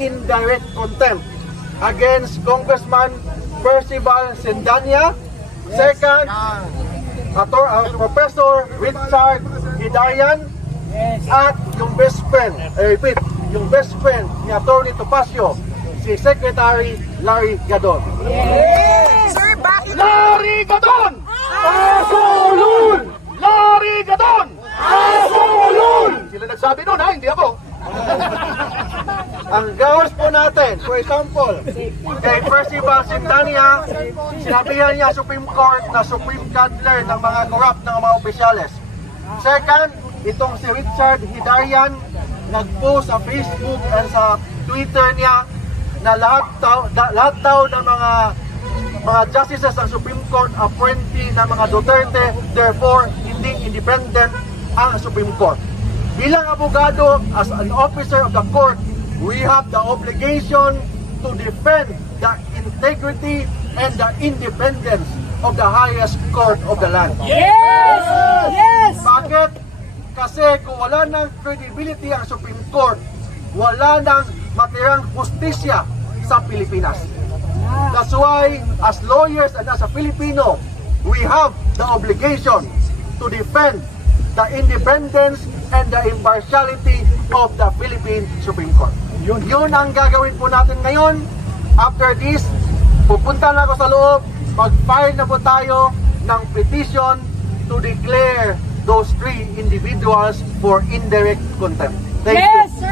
indirect contempt against Congressman Percival Sendanya. Second, Professor Richard Hidarian. At yung best friend, repeat, yung best friend ni Atty. Topacio, si Secretary Larry Gadon. Sir, bakit? Larry Gadon! Asulun! Larry Gadon! Asulun! Sila nagsabi nun ha, hindi ako. Ang gawas po natin, for example, kay Percival Sendanya, sinabihan niya Supreme Court na Supreme Counselor ng mga corrupt ng mga opisyales. Second, itong si Richard Hidarian, nag-post sa Facebook and sa Twitter niya na lahat daw ng mga justices ng Supreme Court appointee ng mga Duterte, therefore hindi independent ang Supreme Court. Bilang abogado, as an officer of the court, we have the obligation to defend the integrity and the independence of the highest court of the land. Yes! Yes! Bakit? Kasi kung wala ng credibility ang Supreme Court, wala ng matirang justisya sa Pilipinas. That's why, as lawyers and as a Filipino, we have the obligation to defend the independence and the impartiality of the Philippine Supreme Court. Yun ang gagawin po natin ngayon. After this, pupunta na ako sa loob, mag-file na po tayo ng petition to declare those three individuals for indirect contempt. Thank you.